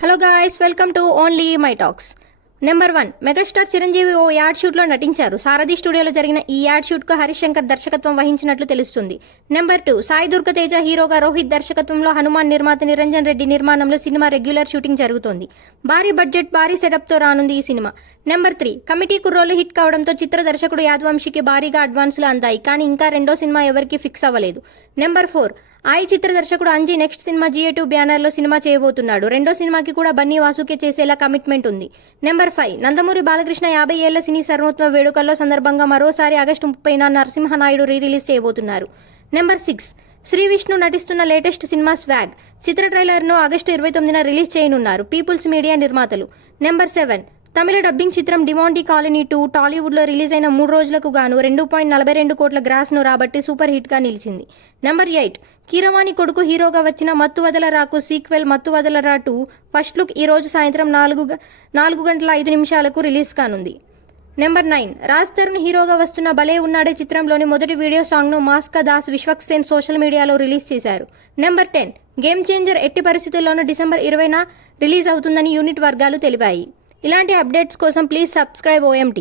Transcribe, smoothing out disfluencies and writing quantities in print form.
Hello guys, welcome to only my talks. Number 1, megastar Chiranjeevi ఓ ad షూట్లో నటించారు. సారథి స్టూడియోలో జరిగిన ఈ యాడ్ షూట్కు హరీష్ శంకర్ దర్శకత్వం వహించినట్లు తెలుస్తుంది. నెంబర్ 2, సాయి దుర్గ తేజ హీరోగా రోహిత్ దర్శకత్వంలో హనుమాన్ నిర్మాత నిరంజన్ రెడ్డి నిర్మాణంలో సినిమా రెగ్యులర్ షూటింగ్ జరుగుతోంది. భారీ బడ్జెట్, భారీ సెటప్తో రానుంది ఈ సినిమా. నెంబర్ 3, కమిటీ కుర్రోలు హిట్ కావడంతో చిత్ర దర్శకుడు యాదవంశికి భారీగా అడ్వాన్సులు అందాయి. కానీ ఇంకా రెండో సినిమా ఎవరికీ ఫిక్స్ అవ్వలేదు. నెంబర్ 4, ఆయి చిత్ర దర్శకుడు అంజీ నెక్స్ట్ సినిమా GA2 బ్యానర్లో సినిమా చేయబోతున్నాడు. రెండో సినిమాకి కూడా బన్నీ వాసుకే చేసేలా కమిట్మెంట్ ఉంది. నెంబర్ 5, నందమూరి బాలకృష్ణ 50 ఏళ్ల సినీ సర్వోత్సవ వేడుకల్లో సందర్భంగా మరోసారి ఆగస్టు 30న నరసింహనాయుడు రిలీజ్ చేయబోతున్నారు. నెంబర్ 6, శ్రీ విష్ణు నటిస్తున్న లేటెస్ట్ సినిమా స్వాగ్ చిత్ర ట్రైలర్ను ఆగస్టు 29న రిలీజ్ చేయనున్నారు పీపుల్స్ మీడియా నిర్మాతలు. నెంబర్ 7, తమిళ డబ్బింగ్ చిత్రం డిమాండి కాలనీ 2 టాలీవుడ్లో రిలీజ్ అయిన 3 రోజులకు గాను 2.42 కోట్ల గ్రాస్ను రాబట్టి సూపర్ హిట్గా నిలిచింది. నెంబర్ 8, కీరవాణి కొడుకు హీరోగా వచ్చిన మత్తు వదలరాకు సీక్వెల్ మత్తు వదలరా 2 ఫస్ట్ లుక్ ఈ రోజు సాయంత్రం 4:05 రిలీజ్ కానుంది. నెంబర్ 9, రాజ్ తరుణ్ హీరోగా వస్తున్న భలే ఉన్నాడే చిత్రంలోని మొదటి వీడియో సాంగ్ను మాస్కా దాస్ విశ్వక్సేన్ సోషల్ మీడియాలో రిలీజ్ చేశారు. నెంబర్ 10, గేమ్ చేంజర్ ఎట్టి పరిస్థితుల్లోనూ డిసెంబర్ 20న రిలీజ్ అవుతుందని యూనిట్ వర్గాలు తెలిపాయి. ఇలాంటి అప్డేట్స్ కోసం ప్లీజ్ సబ్స్క్రైబ్ OMT.